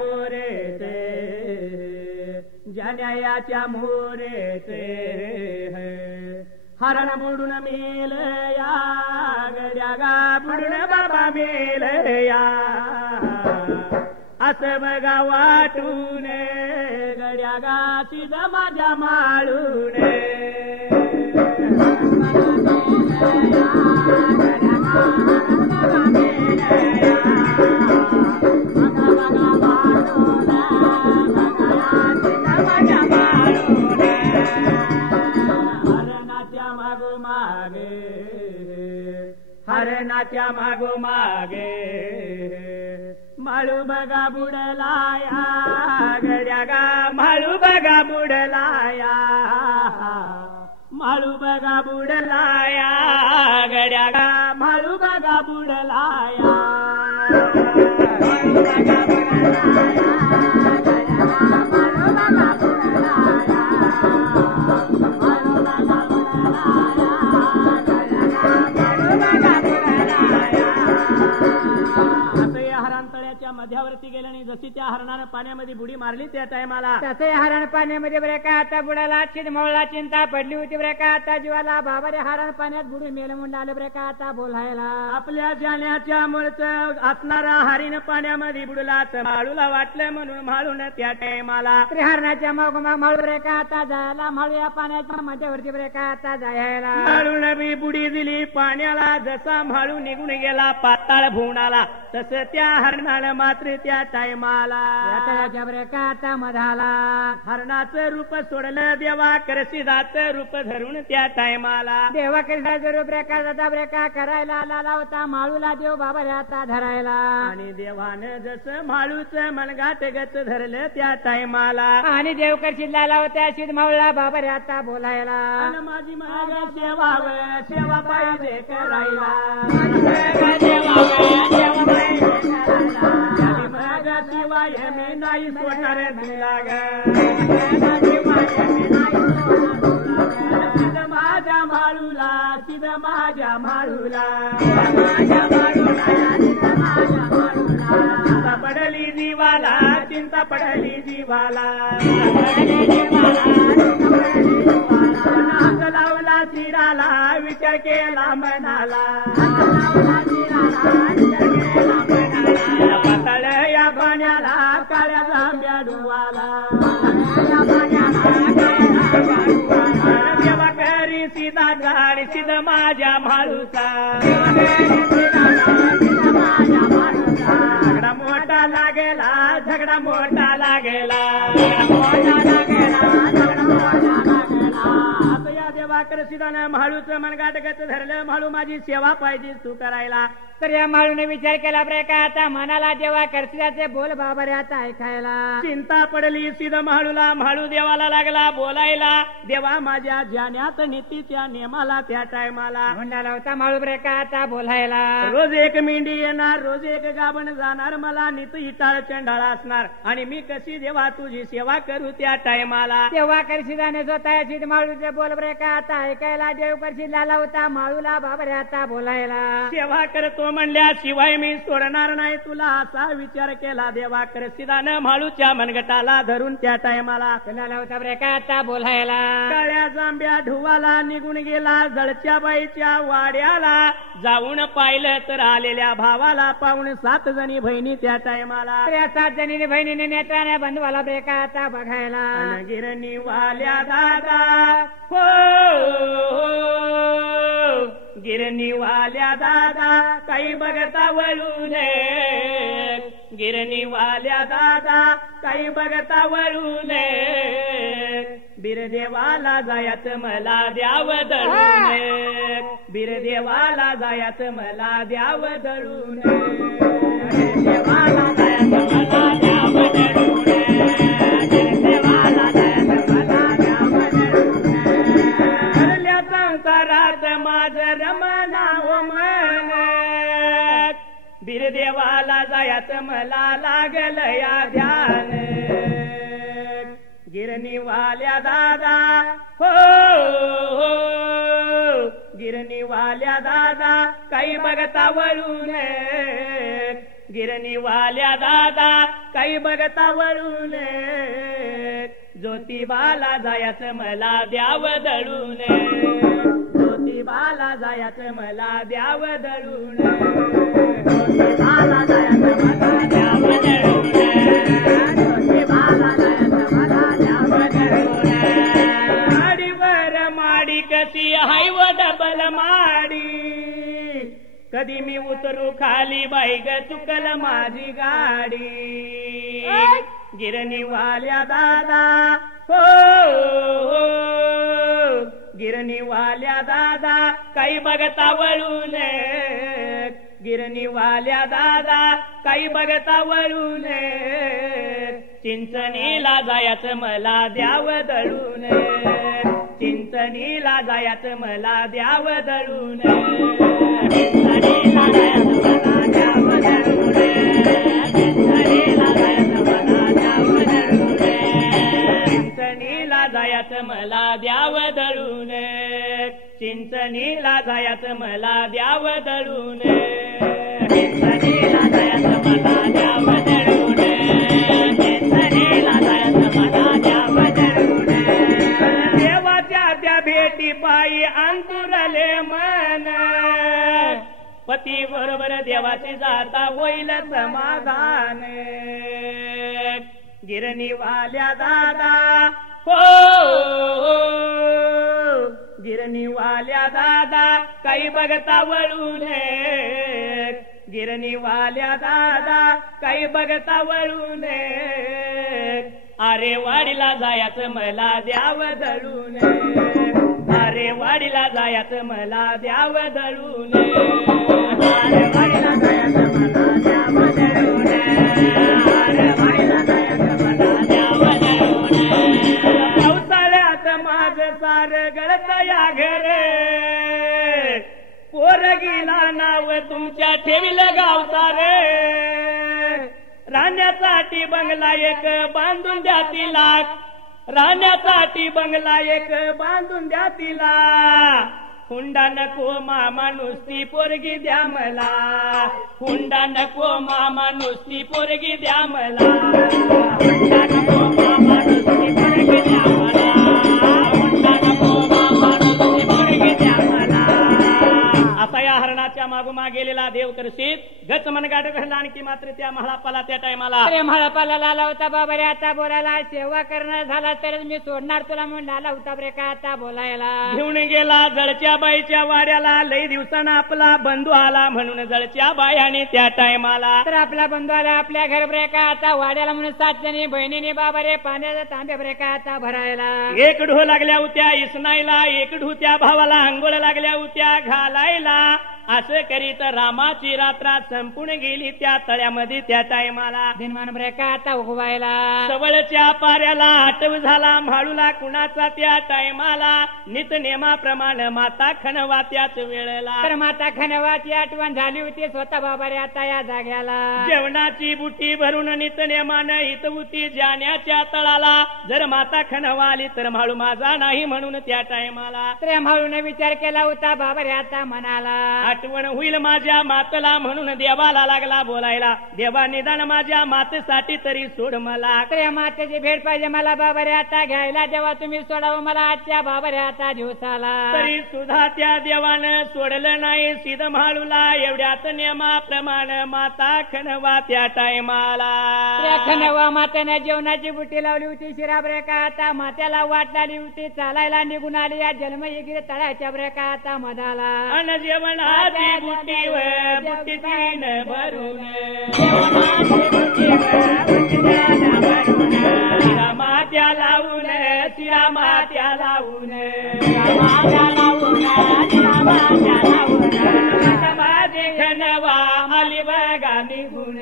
मोरेचे जाण्याच्या मोरेचे हरण बुडून मेल या गड्या गा बुडून बाबा मेल या असं बघा वाटून गड्या गा सिद माझ्या माळून हरणाच्या मागोमागे माळू बघा बुडलाया गड्या गा माळू बघा बुडलाया माळू बघा बुडलाया गड्या गा माळू बघा बुडलाया माळू बघा बुडलाया मध्यावरती गेल्याने जशी त्या हरणानं पाण्यामध्ये बुडी मारली त्या टायमाला तसे हरण पाण्यामध्ये बरे का आता बुडाला चिंता चिंता पडली होती बरे का आता जीवाला बाबा रे हरण पाण्यात बुडून मेलं म्हणून आलं बरे का आता बोलायला आपल्या जाण्याच्या मूळच असणारा हरिण पाण्यामध्ये बुडला तर माळूला वाटलं म्हणून माळून त्या टायमाला हरणाच्या मागोमाग माळू बरे का आता जायला माळू या पाण्याच्या मध्यावरती बरे का आता जायला माळून बी बुडी दिली पाण्याला जसा माळू निघून गेला पाताळ भुवनाला तसं त्या हरणानं मात्र त्या टायमाला बरे का आता मधाला हरणाचं रूप सोडलं देवा करसिदाचं रूप धरून त्या टायमाला देवा करसिदाचं रूप ब्रेका करायला लाला होता माळूला देव बाबा रे आता धरायला आणि देवानं जसं माळूचं मनगाट गच धरलं त्या टायमाला आणि देव करशील लाला होत्या शिद माळूला बाबा रे आता बोलायला माझी माग सेवा सेवा पाहिजे करायला शिवाय मी नाही सोडणार तुला सिद माझ्या माळूला सिद माझ्या माळूला चिंता पडली जीवाला चिंता पडली जीवाला नाक लावला शिराला विचार केला मनाला पातळ या पाण्याला काळ्या जांभ्या डुवाला देवा करी सीधा झाड सिद माझ्या माळूचा झगडा मोठा लागेला झगडा मोठा लागेला देवा करसिदानं म्हाळूचं मनगाटगत धरलं म्हाळू माझी सेवा पाहिजे तू करायला तर या माळूने विचार केला बरे का आता मनाला देवा करसिदाचे बोल बाबा रे आता ऐकायला चिंता पडली सिद म्हाळूला म्हाळू देवाला लागला बोलायला देवा माझ्या जाण्यात नीतीच्या नियमाला त्या टायमाला म्हणाला होता माळू बरे का आता बोलायला रोज एक मेंढी येणार रोज एक गाभण जाणार मला नीत इटाळ चंडाळा असणार आणि मी कशी देवा तुझी सेवा करू त्या टायमाला तेव्हा करसिदाने स्वतः सिद माळूचे बोल बरे का आता ऐकायला देव करशील लाला होता माळूला बाबा रे आता बोलायला सेवा करतो म्हणल्याशिवाय मी सोडणार नाही तुला असा विचार केला देवा करसिदानं म्हाळूच्या मनगटाला धरून त्या टायमाला लाला होता बरे का आता बोलायला काळ्या जांभ्या ढुवाला निघून गेला जळच्या बाईच्या वाड्याला जाऊन पाहिलं तर आलेल्या भावाला पाहून 7 जणी बहिणी त्या टायमाला 7 जणी बहिणीने नेत्राने बंधवाला बरे का आता बघायला गिरणी वाल्या दादा हो गिरणी वाल्या दादा काही बघता वळून गिरणी वाल्या दादा काही बघता वळून बिरदेवाला जायत मला द्याव दळून बिरदेवाला जायत मला द्याव दळून देवाला जायत मला द्याव दळून देवाला जायत मला द्याव दळून हरल्या संसारात माझं रमनाव मन बिरदेवाला जायत मला लागल या ध्यान गिरणी वाल्या दादा हो गिरणी वाल्या दादा काही बघता वळून गिरणीवाल्या दादा काही बघता वळून ज्योतिबाला जायचं मला द्याव दळून ज्योतिबाला जायचं मला द्याव दळून ज्योतिबाला जायचं मला द्याव दळून ज्योतिबाला जायचं मला द्याव दळून माडीवर माडी कशी हाय व डबल माडी कधी मी उतरू खाली बाई ग चुकल माझी गाडी गिरणीवाल्या दादा हो गिरणीवाल्या दादा काही बघता वळून गिरणीवाल्या दादा काही बघता वळून चिंचणीला जायचं मला द्याव दळून चिंचणीला जायचं मला द्याव दळून चिंचणीला जायचं मला द्याव दळून चिंचणीला जायचं मला द्याव दळून चिंचणीला जायचं मला द्याव दळून चिंचणीला जायचं मला द्याव दळून चिंचणीला जायचं मला द्याव दळून चिंचणीला जायचं मला द्याव दळून देवाच्या त्या भेटी पायी अंतुरले मन पती बरोबर देवाची जाता होईल समाधान गिरणीवाल्या दादा हो गिरणीवाल्या दादा काही बघता वळून गिरणीवाल्या दादा काही बघता वळून अरे वाडीला जायचं मला द्याव दळून अरे वाडीला जायचं मला द्याव दळून अरे वाडीला जायचं मला द्याव दळून अरे वाडीला जायचं मला द्याव दळून पावसाळ्यात माझं सार गळत या घरे पोरगीला नाव तुमच्या ठेवीला गावता रे राहण्यासाठी बंगला एक बांधून द्या तिला राहण्यासाठी बंगला एक बांधून द्या तिला हुंडा नको मामा नुसती पोरगी द्या मला हुंडा नको मामा नुसती पोरगी द्या मला हुंडा नको मामा नुसती पोरगी द्या मला हुंडा नको मामा नुसती पोरगी द्या मला असा या हरणाच्या मागोमाग गेलेला देव करशीत गच मनगाट घडला आणखी मात्र त्या महाळापाला त्या टायमाला अरे महाळापाला लाला होता बाबा रे आता बोलायला सेवा करणार झाला तर मी सोडणार तुला म्हणून लाला होता रे का आता बोलायला घेऊन गेला जळच्या बाईच्या वाड्याला लई दिवसानं आपला बंधू आला म्हणून जळच्या बायाने त्या टायमाला तर आपला बंधू आला आपल्या घर बरे का आता वाड्याला म्हणून 7 जणी बहिणीने बाबा रे पाण्याचा तांब्या बरे का आता भरायला एक ढो लागल्या होत्या इसनाईला एक ढो त्या भावाला अंघोळ लागल्या होत्या घालायला असं करीत रामाची रात्र संपून गेली त्या तळ्यामध्ये त्या टायमाला दिनमान बरे का आता उगवायला सवळच्या पाऱ्याला आटव झाला म्हाळूला कुणाचा त्या टायमाला नित नेमाप्रमाणे माता खणवा त्याच वेळेला तर माता खणवाची आठवण झाली होती स्वतः बाबा रे आता या जाग्याला जेवणाची बुटी भरून नित नेमानं हित होती जाण्याच्या तळाला जर माता खणवा आली तर म्हाळू माझा नाही म्हणून त्या टायमाला तर म्हाळूने विचार केला होता बाबा रे आता म्हणाला आठवण होईल माझ्या मातला म्हणून देवाला लागला बोलायला देवा निदान माझ्या मातेसाठी तरी सोड मला तर या मातेची भेट पाहिजे मला बाबा रे आता घ्यायला जेव्हा तुम्ही सोडावं मला आजच्या बाबा रे आता दिवसाला तरी सुद्धा त्या देवानं सोडलं नाही सिद्ध म्हाळूला एवढ्याच नियमाप्रमाणे माता खणवा त्या टायमाला त्या खणवा मातेने जेवणाची बुटी लावली होती शिरा बरे का आता मात्याला वाट लागली होती चालायला निघून आली या जन्म इकडे तळ्याच्या बरे का आता मधाला अन जेवणाची बुटी बुटीतीन भरून मात्या लावून तिला मात्या लावून माझे खणवा आली बघा निघून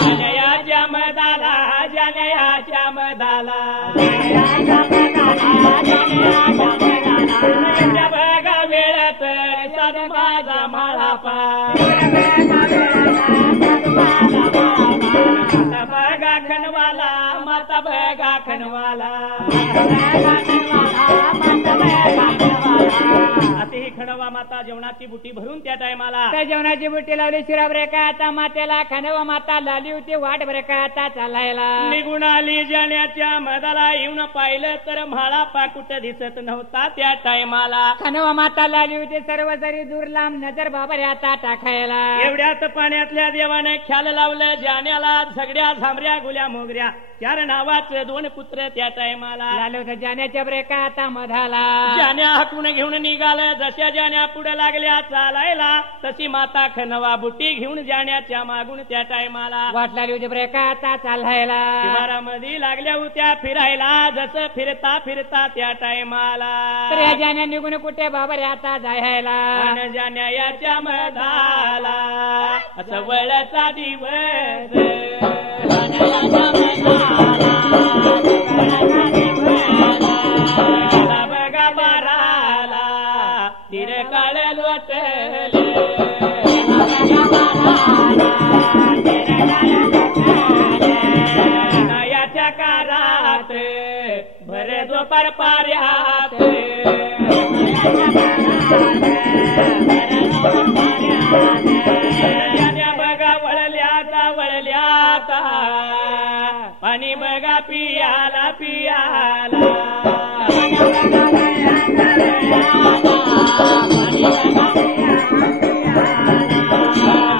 जनयाच्या मदाला जनयाच्या मदाला बघा वेळ तर साधू माझा म्हाळापा बघा खणवाला माता बघा खणवाला अति खणवा खनवा माता जेवणाची बुटी भरून त्या टायमाला त्या जेवणाची बुट्टी लावली शिराब रे का आता मातेला खनवा माता लावली होती वाट बरे का आता चालायला निघून आली जाण्याच्या मधाला येऊन पाहिलं तर म्हाळा पाकुट दिसत नव्हता त्या टायमाला खनवा माता लावली होती सर्व जरी दूर लांब नजर बाबा रे आता टाकायला एवढ्यात पाण्यातल्या देवाने ख्याल लावलं जाण्याला सगळ्या झांबऱ्या गुल्या मोगऱ्या 4 नावाचे 2 पुत्र त्या टायमाला लाल होतं जाण्याच्या बरे का आता मधाला जाण्या हाकून घेऊन निघालं जशा जाण्या पुढे लागल्या चालायला तशी माता खनवा बुटी घेऊन जाण्याच्या मागून त्या टायमाला वाट लागली होती बरे का आता चालायला शिवारामध्ये लागल्या होत्या फिरायला जसं फिरता फिरता त्या टायमाला तर या जाण्या निघून कुठे बाबा रे आता जायला जाण्या याच्या मधाला असं वळचा दिवस बघा बाराला तिर काळ लोटले याच्या कारात भरे दुपार पाऱ्यात बघा वळल्याता पाणी बघा पियाला पियाला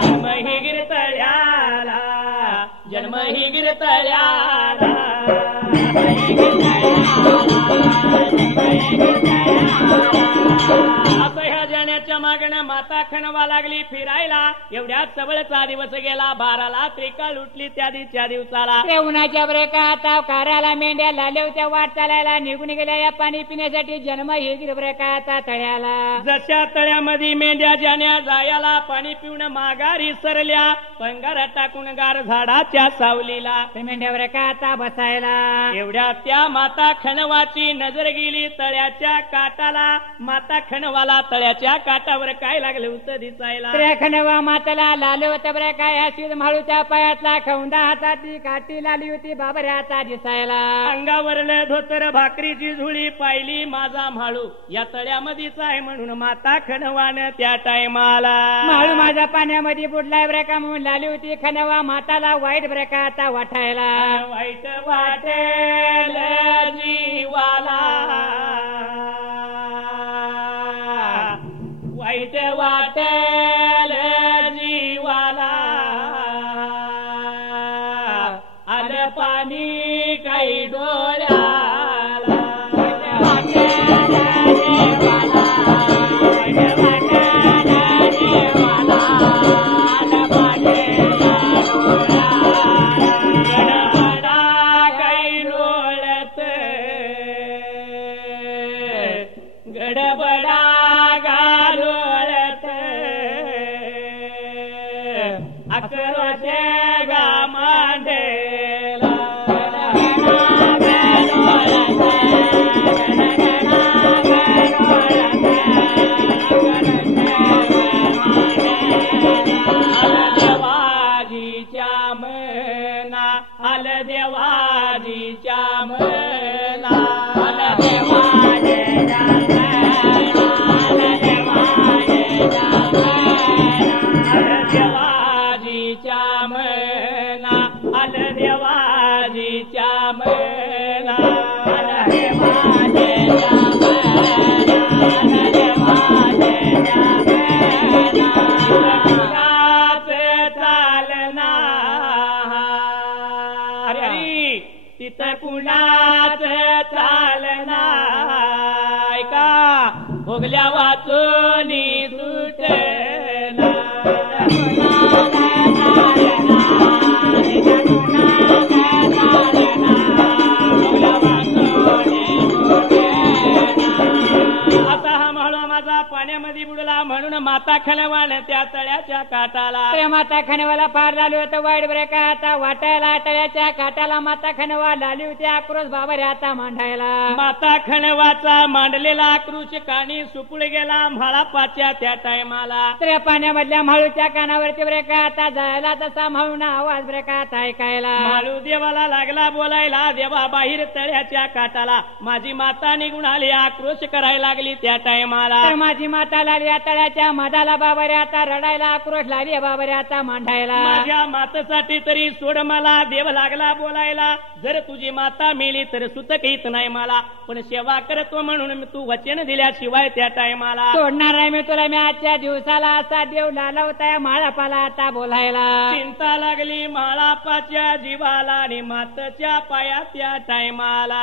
जन्म ही गिरतळ्याला जन्म ही गिरतळ्याला असं ह्या जाण्याच्या मागणं माता खणवा लागली फिरायला एवढ्यात सबळचा दिवस गेला 12ला त्रिकाळ उठली त्या दिवसाला ते उन्हाच्या ब्रेका आता काराला मेंढ्या लाल्या होत्या वाट चालायला निघून गेल्या या पाणी पिण्यासाठी जन्म हे ब्रेका आता तळ्याला जशा तळ्यामध्ये मेंढ्या जाण्या जायाला पाणी पिऊन माघारी सरल्या पंगारा टाकून गार झाडाच्या सावलीला ते मेंढ्या ब्रेका आता बसायला एवढ्या त्या माता खणवाची नजर गेली तळ्याच्या काटाला माता खणवाला तळ्याच्या काटावर काय लागलं होतं दिसायला त्या खणवा माताला लाल होतं बरं काय अशी माळूच्या पायातला खौंदा हातातली काठी लाली होती बाबर आता दिसायला अंगावरलं धोतर भाकरीची झुळी पाहिली माझा म्हाळू या तळ्यामध्येच आहे म्हणून माता खणवानं त्या टायमाला म्हाळू माझ्या पाण्यामध्ये बुडलाय बरं का म्हणून लाली होती खणवा माताला वाईट बरं का आता वाटायला वाईट वाटेल जीवाला वाईट वाटेल जीवाला आलं पाणी काही डोळ्याला गडबडा गालोळत अकरोचे गा मांडेला देवाजीच्या मना आल देवाजीच्या मना देवाजीच्या मना आल देवाजीच्या मना चालना हरी तिथं कुणाच चालना ऐका भोगल्या वाचोनी सुटना असा हा म्हाळू माझा पाण्यामध्ये बुडला म्हणून माता खणवान त्या तळ्याच्या काटाला बाबऱ्या माता खणवाला फार लाली होतं वाईट बरे का आता वाटायला तळ्याच्या काटाला माता खणवा लाली होती आक्रोश बाबऱ्या आता मांडायला माता खणवाचा मांडलेला आक्रोश कानी सुपुळ गेला म्हाळापाच्या त्या टायमाला तर पाण्यामधल्या म्हाळूच्या कानावरती बरे का आता जायला तसा म्हाळून आवाज बरे का आता ऐकायला म्हाळू देवाला लागला बोलायला देवा बाहेर तळ्याच्या काटाला माझी माता निघून आली आक्रोश करायला लागली त्या टायमाला तर माझी माता लाली या तळ्याच्या मधाला बाबऱ्या आता रडायला आक्रोश लागली बाबऱ्या आता मांडायला माझ्या मातेसाठी तरी सोड मला देव लागला बोलायला जर तुझी माता मेली तर सुतक येत नाही मला पण सेवा करतो म्हणून तू वचन दिल्याशिवाय त्या टायमाला सोडणार नाही मी तुला मी आजच्या दिवसाला असा देव लाला होता माळापाला आता बोलायला चिंता लागली माळापाच्या जीवाला आणि मातच्या पाया त्या टायमाला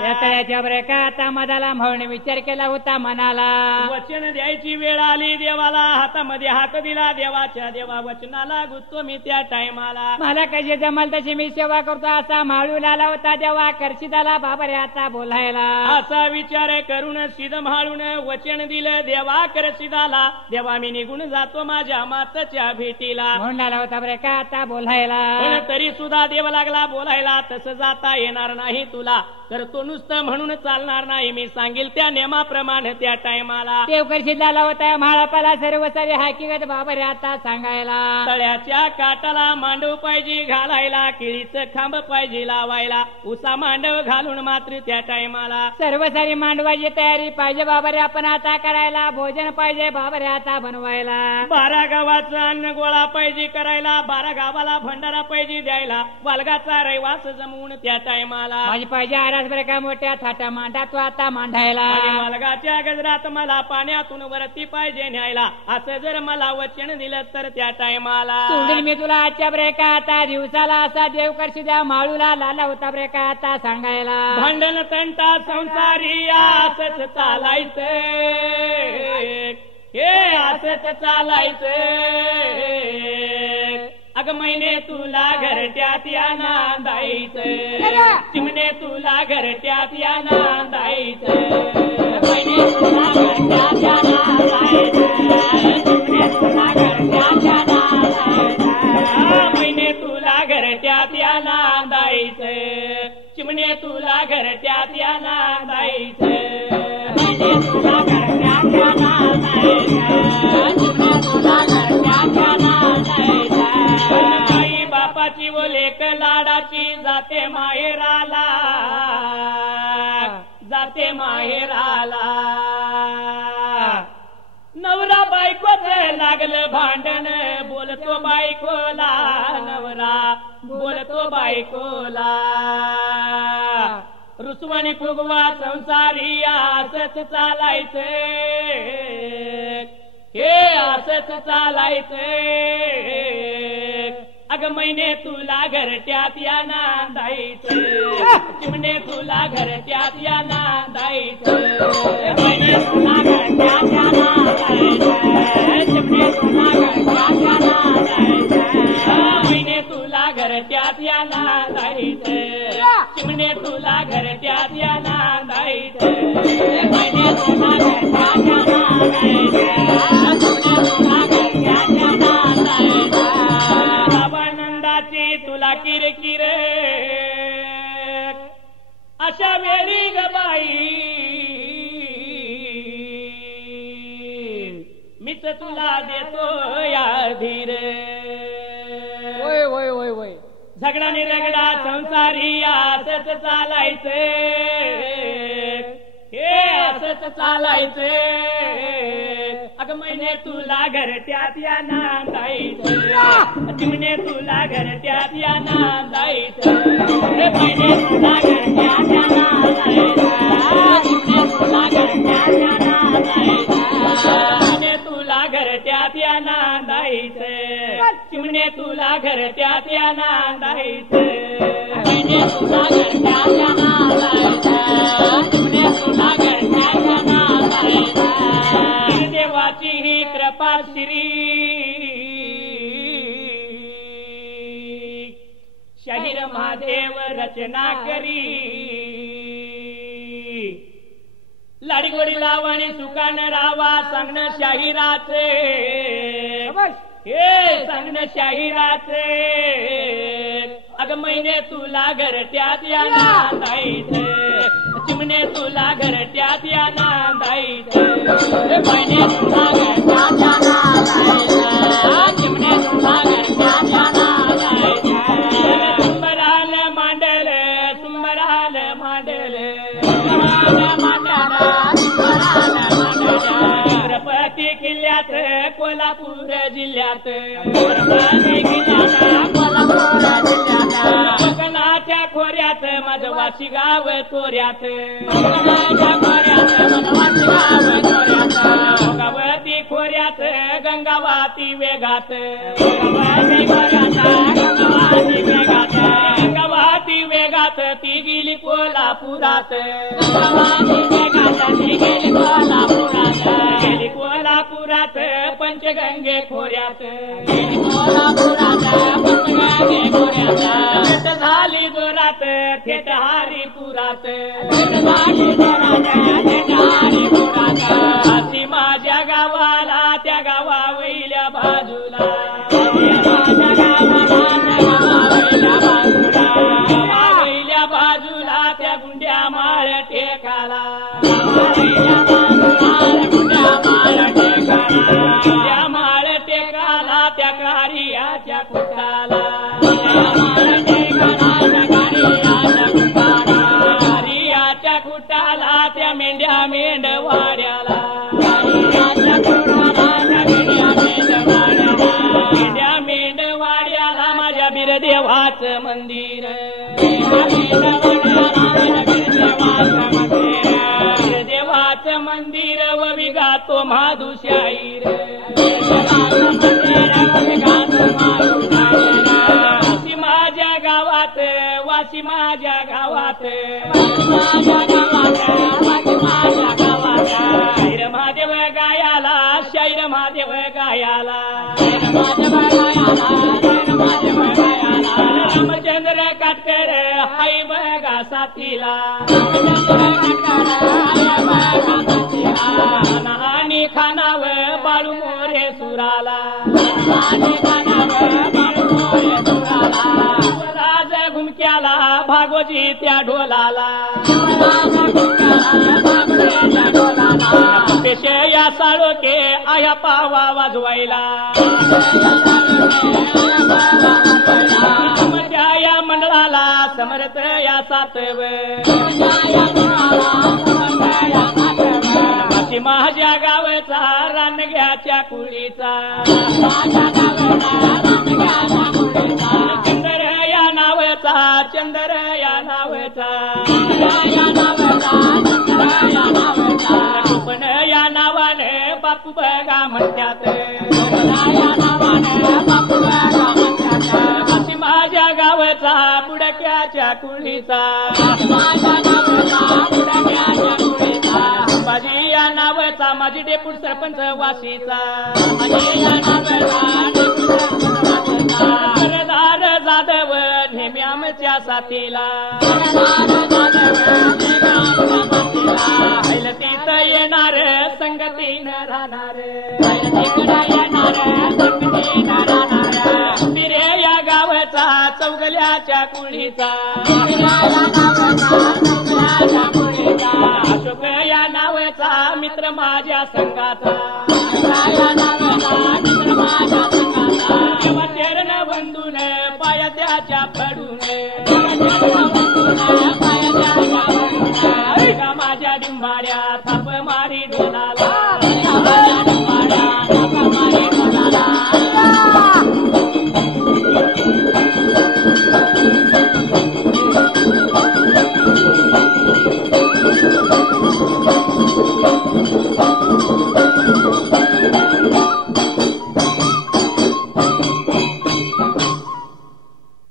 त्या तळ्याच्या बरे का आता मधाला म्हणून विचार केला होता मनाला वचन द्यायची वेळ आली देवाला हातामध्ये हात दिला देवाच्या देवा वचनाला गुंतो मी त्या टायमाला मला कशी जमल तशी मी सेवा करतो असा माळू लाला होता देवा करशिदाला बाबरे आता बोलायला असा विचार करून सिद्ध म्हाळून वचन दिलं देवा करशिदाला देवा मी निघून जातो माझ्या मातच्या भेटीला म्हणून लाला होता बरे का आता बोलायला पण तरी सुद्धा देव लागला बोलायला तसं जाता येणार नाही तुला तर तो नुसतं म्हणून चालणार नाही मी सांगेल त्या नियमाप्रमाणे त्या टायमाला देव करशिदाला होता माळापाला सर्व सारे हकीकत बाबरे आता सांगायला तळ्याच्या काटाला मांडव पाहिजे घालायला केळीचं खांब पाहिजे लावायला उसा मांडव घालून मात्र त्या टायमाला सर्व सारी मांडवाची तयारी पाहिजे बाबरे आपण आता करायला भोजन पाहिजे बाबरे आता बनवायला 12 गावाचं अन्न गोळा पाहिजे करायला 12 गावाला भंडारा पाहिजे द्यायला वालगाचा रहिवास जमवून त्या टायमाला माझी पाहिजे आरास बरे का मोठ्या थाटा मांडा तो आता मांडायला वालगाच्या गजरात मला पाण्यातून वरती पाहिजे न्यायला असं जर मला वचन दिलं तर त्या टायमाला सोडून मी तुला आजच्या बरे का आता दिवसाला असा देव करशिदा माळूला लाला होता बरे का आता सांगायला भांडण तंटा संसारी असंच चालायचं हे असंच चालायचं अग महिने तुला घरट्यात या नांदायचं चिमणे तुला घरट्यात या नांदायचं महिने तुला घरट्यात या नांदायचं चिमणे तुला घरट्यात या नांदायचं महिने तुला घरट्यात या नांदायचं चिमणे तुला घरट्यात या नांदायचं महिने तुला घरट्यात या नांदायचं चिमणे तुला घरट्यात या नांदायचं आई बापाची व लेक लाडाची जाते माहेराला जाते माहेराला नवरा बायकोच लागलं भांडण बोलतो बायकोला नवरा बोलतो बायकोला रुसवणी फुगवा संसारी असंच चालायचं हे असंच चालायचं अग महिने तुला घरट्यात या नांदायचं चिमणे तुला घरट्यात या नांदायचं महिने तुला घरट्यात या नांदायचं चिमणे तुला घरट्यात या नांदायचं महिने तुला घरट्यात या नांदायचं चिमणे तुला घरट्यात या नांदायचं महिने तुला घरट्यात या नांदायचं चिमणे तुला घरट्यात या नांदायचं बाबानंदाची तुला किरकिर अशा वेळी ग बाई मीच तुला देतो या धीर होय होय होय होय झगडा निरगडा संसारी असंच चालायचं हे असंच चालायचं अग महिने तुला घरट्यात या नांदायचं चिमणे तुला घरट्यात या नांदायचं महिने तुला घरट्यात या नांदायचं चिमणे तुला घरट्यात या नांदायचं महिने तुला घरट्यात या नांदायचं चिमणे तुला घरट्यात या नांदायचं महिने तुला घरट्यात या नांदायचं चिमणे तुला घरट्यात या नांदायचं देवाची ही कृपा श्री शाहीर महादेव रचना करी लाडीगोडी लावाणी सुकान रावा सांगणं शाहिराचे हे सांगणं शाहिराचे अग महिने तुला घरट्यात या नांदायचं चिमणे तुला घरट्यात या नांदायचं महिने तुला घरट्यात या नांदायचं चिमणे तुला घरट्यात या नांदायचं सुंबराल मांडल सुंबराल मांडल छत्रपती किल्ल्यात कोल्हापूर जिल्ह्यात कोकणाच्या खोऱ्यात माझं वाशी गाव तोऱ्यात गंगावती खोऱ्यात गंगावाती वेगात गंगावाती वेगात ती गेली कोल्हापुरात गेली कोल्हापुरात पंचगंगे खोऱ्यात झाली जोरात थेट हरिपुरात अशी माझ्या गावाला त्या गावा वैल्या बाजूला वैल्या बाजूला त्या गुंड्या माळ टेकाला त्या माळ टेकाला त्या कारियाच्या कुटाला कारियाच्या कुटाला त्या मेंढ्या मेंढवाड्याला मेंढ्या मेंढवाड्याला माझ्या बिरदेवाचं मंदिर देवाचं मंदिर व विगातो माधुशाहीर वाशी माझ्या गावात वाशी माझ्या गावात शाहीर महादेव गायाला शाहीर महादेव गायाला रामचंद्र काटकर हाय बघा साथीला आणि खानाव बाळू मोरे सुराला राज घुमक्याला भागोजी त्या ढोलाला पेशे या साळोके आया पावा वाजवायला या मंडळाला समर्थ या सातव माझ्या गावचा रानग्याच्या कुळीचा चंदर या नावचा चंदर या नावचा पण या नावाने बापू बघा म्हणतात माझ्या गावचा बुडक्याच्या कुळीचा माझी या नावचा माझी डेपूट सरपंच वाशीचा सरदार जाधव नेहमी आमच्या साथीला तिथ येणार संगतीनं राहणार बिरे या गावचा चौगल्याच्या कुळीचा अशोक या नावाचा मित्र माझ्या संघाचा चरण बंधून पाया त्याच्या पडून माझ्या डिंबाड्या थाप मारी ढोलाला